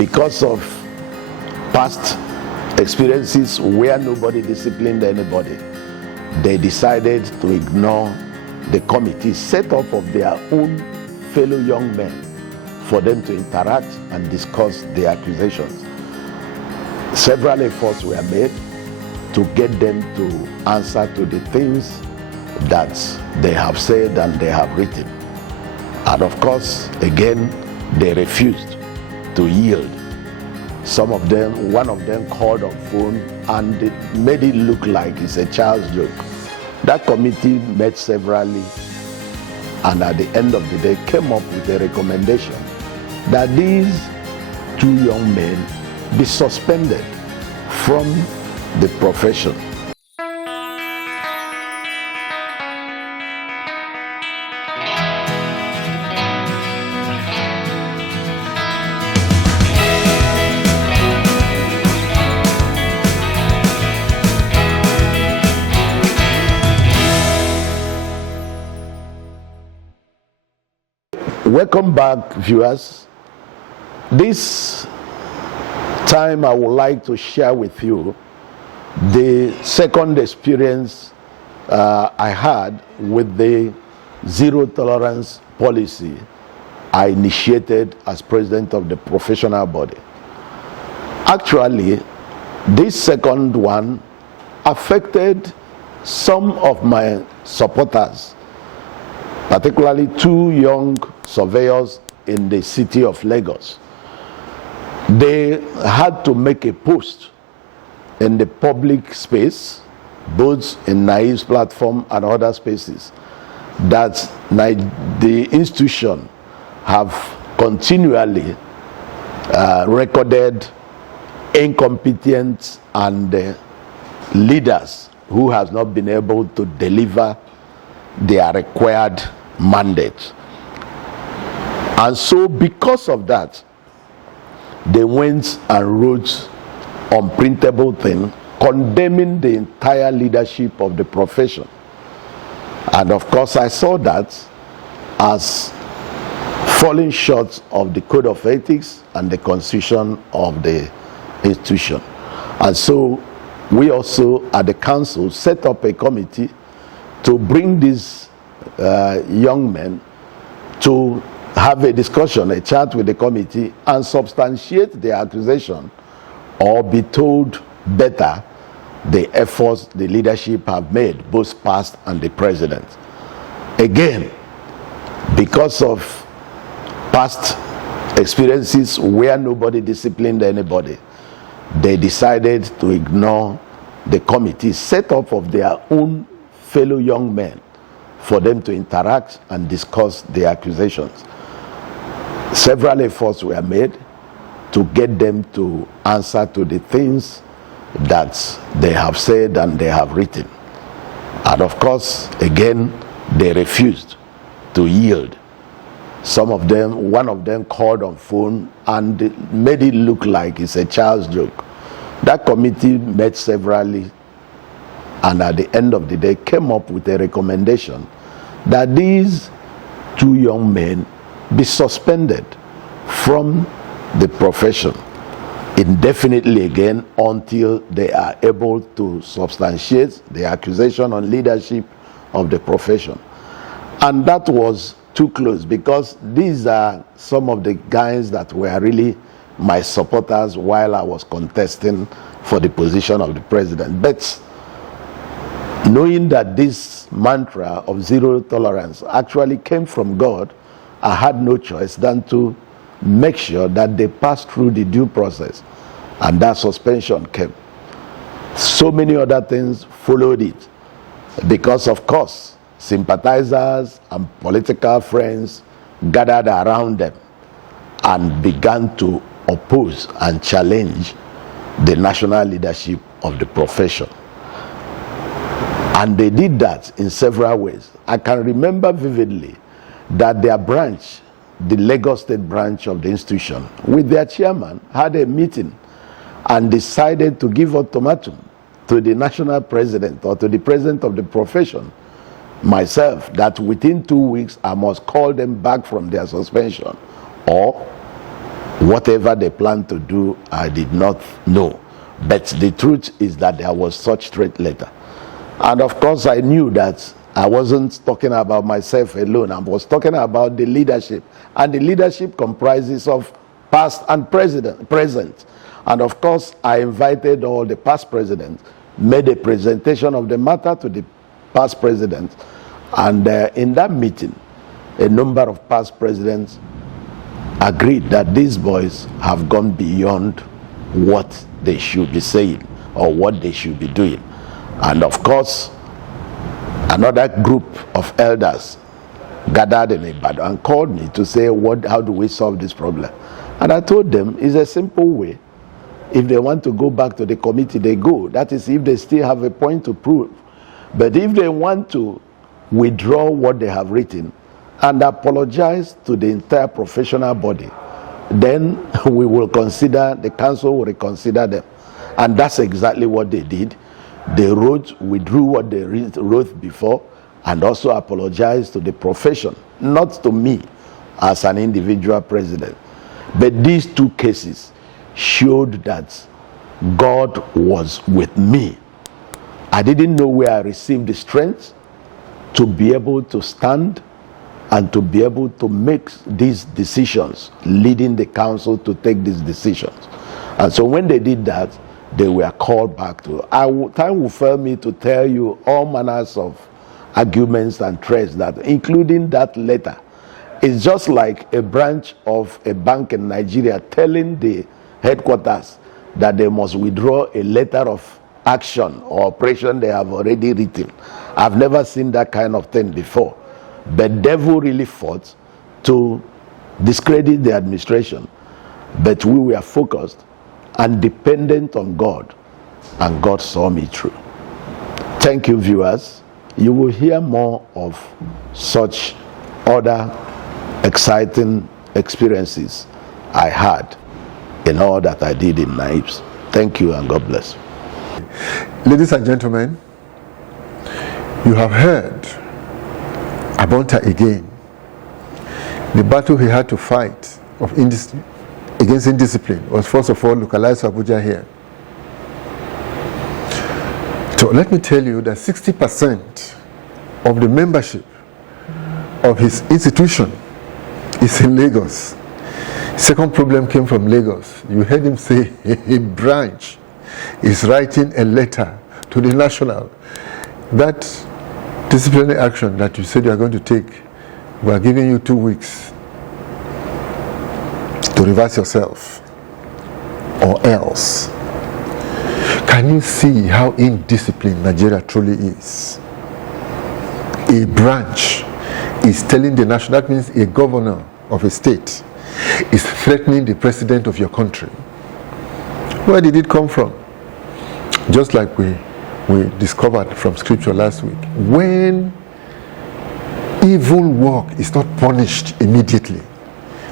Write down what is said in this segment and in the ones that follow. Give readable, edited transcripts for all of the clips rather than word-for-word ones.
because of past experiences where nobody disciplined anybody, they decided to ignore the committee set up of their own fellow young men for them to interact and discuss the accusations. Several efforts were made to get them to answer to the things that they have said and they have written. And of course, again, they refused to yield. Some of them, one of them called on phone and it made it look like it's a child's joke. That committee met severally and at the end of the day came up with a recommendation that these two young men be suspended from the profession. Welcome back, viewers. This time I would like to share with you the second experience I had with the zero tolerance policy I initiated as president of the professional body. Actually, this second one affected some of my supporters, particularly two young surveyors in the city of Lagos. They had to make a post in the public space, both in NIEVS platform and other spaces, that the institution have continually recorded incompetent and leaders who has not been able to deliver their required mandate. And so because of that, they went and wrote unprintable thing condemning the entire leadership of the profession. And of course I saw that as falling short of the code of ethics and the constitution of the institution. And so we also at the council set up a committee to bring these young men to have a discussion, a chat with the committee and substantiate the accusation or be told better the efforts the leadership have made, both past and the present. Again, because of past experiences where nobody disciplined anybody, they decided to ignore the committee set up of their own fellow young men for them to interact and discuss the accusations. Several efforts were made to get them to answer to the things that they have said and they have written. And of course, again, they refused to yield. Some of them, one of them called on phone and made it look like it's a child's joke. That committee met severally and at the end of the day came up with a recommendation that these two young men be suspended from the profession indefinitely again until they are able to substantiate the accusation on leadership of the profession. And that was too close because these are some of the guys that were really my supporters while I was contesting for the position of the president. But knowing that this mantra of zero tolerance actually came from God, I had no choice than to make sure that they passed through the due process, and that suspension came. So many other things followed it because, of course, sympathizers and political friends gathered around them and began to oppose and challenge the national leadership of the profession. And they did that in several ways. I can remember vividly that their branch, the Lagos State branch of the institution, with their chairman, had a meeting and decided to give ultimatum to the national president or to the president of the profession, myself, that within 2 weeks I must call them back from their suspension, or Whatever they planned to do, I did not know. But the truth is that there was such threat letter. And of course, I knew that I wasn't talking about myself alone. I was talking about the leadership. And the leadership comprises of past and present. And of course, I invited all the past presidents, made a presentation of the matter to the past president. And in that meeting, a number of past presidents agreed that these boys have gone beyond what they should be saying or what they should be doing. And of course, another group of elders gathered in Ibadan and called me to say, how do we solve this problem? And I told them, it's a simple way. If they want to go back to the committee, they go. That is, if they still have a point to prove. But if they want to withdraw what they have written and apologize to the entire professional body, then we will consider, the council will reconsider them. And that's exactly what they did. They withdrew what they wrote before and also apologized to the profession, not to me as an individual president. But these two cases showed that God was with me. I didn't know where I received the strength to be able to stand and to be able to make these decisions, leading the council to take these decisions. And so when they did that, they were called back to. Time will fail me to tell you all manners of arguments and threats, that, including that letter. It's just like a branch of a bank in Nigeria telling the headquarters that they must withdraw a letter of action or operation they have already written. I've never seen that kind of thing before. But devil really fought to discredit the administration. But we were focused and dependent on God, and God saw me through. Thank you, viewers. You will hear more of such other exciting experiences I had in all that I did in NIEVS. Thank you, and God bless. Ladies and gentlemen, you have heard Abonta again. The battle he had to fight against indiscipline was first of all localized to Abuja here. So let me tell you that 60% of the membership of his institution is in Lagos. Second problem came from Lagos. You heard him say a branch is writing a letter to the national. That disciplinary action that you said you are going to take, we are giving you 2 weeks to reverse yourself, or else. Can you see how indisciplined Nigeria truly is? A branch is telling the national, that means a governor of a state is threatening the president of your country. Where did it come from? Just like we discovered from scripture last week. When evil work is not punished immediately,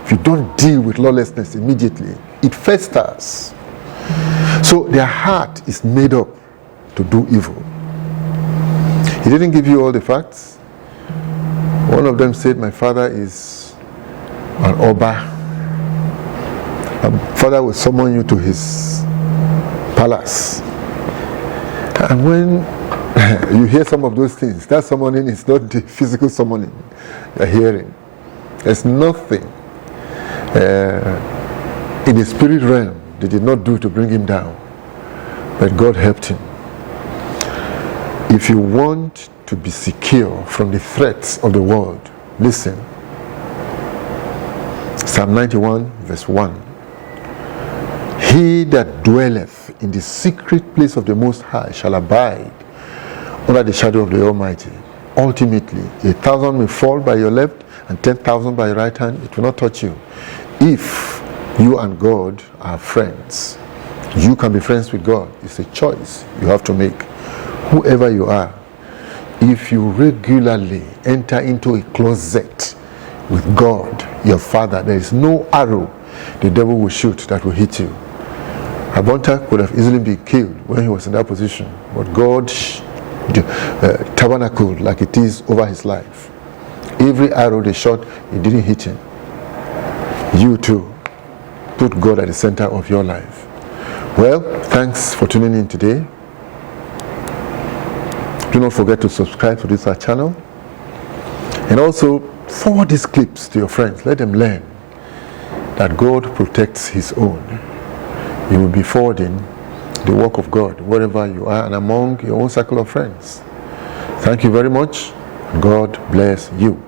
if you don't deal with lawlessness immediately, it festers. So their heart is made up to do evil. He didn't give you all the facts. One of them said, my father is an Oba. My father will summon you to his palace. And when you hear some of those things, that summoning is not the physical summoning you're hearing. There's nothing in the spirit realm they did not do to bring him down. But God helped him. If you want to be secure from the threats of the world, listen. Psalm 91 verse 1. He that dwelleth in the secret place of the Most High shall abide under the shadow of the Almighty. Ultimately, 1,000 may fall by your left and 10,000 by your right hand. It will not touch you. If you and God are friends, you can be friends with God. It's a choice you have to make. Whoever you are, if you regularly enter into a closet with God, your Father, there is no arrow the devil will shoot that will hit you. Abonta could have easily been killed when he was in that position, but God tabernacled like it is over his life. Every arrow they shot, it didn't hit him. You too. put God at the center of your life. Well, thanks for tuning in today. Do not forget to subscribe to this our channel. And also, forward these clips to your friends. Let them learn that God protects his own. You will be forwarding the work of God wherever you are and among your own circle of friends. Thank you very much. God bless you.